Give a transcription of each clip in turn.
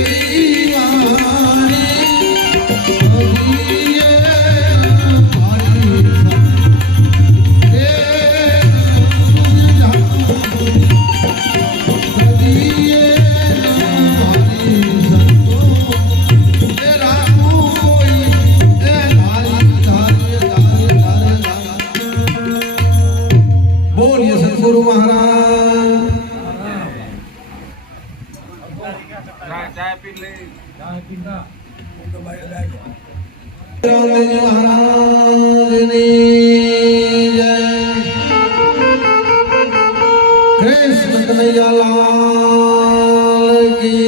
Maria.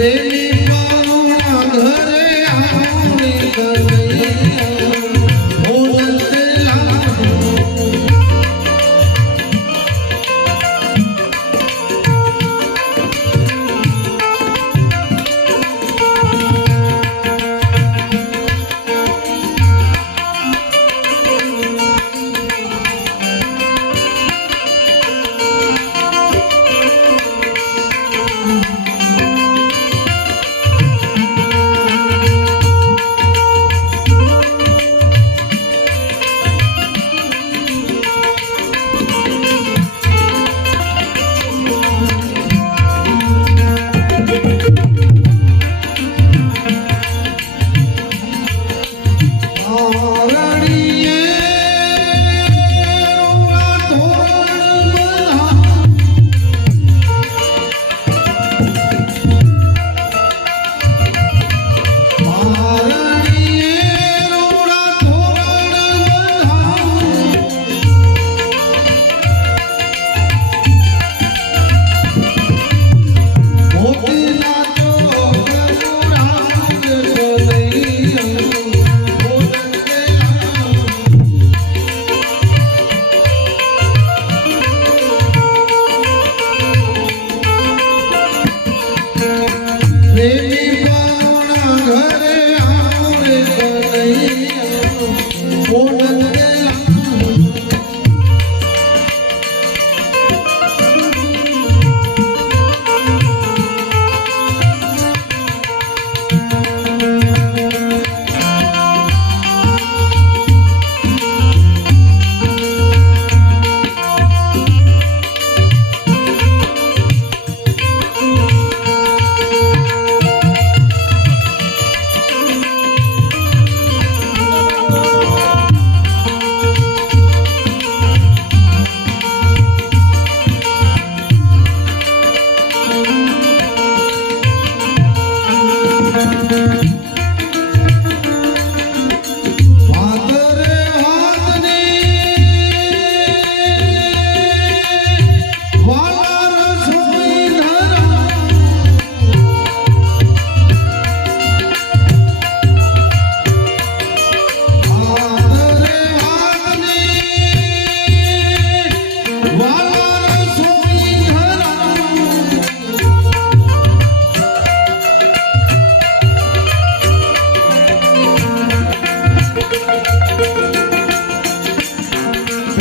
Amen.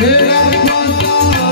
मेरा माता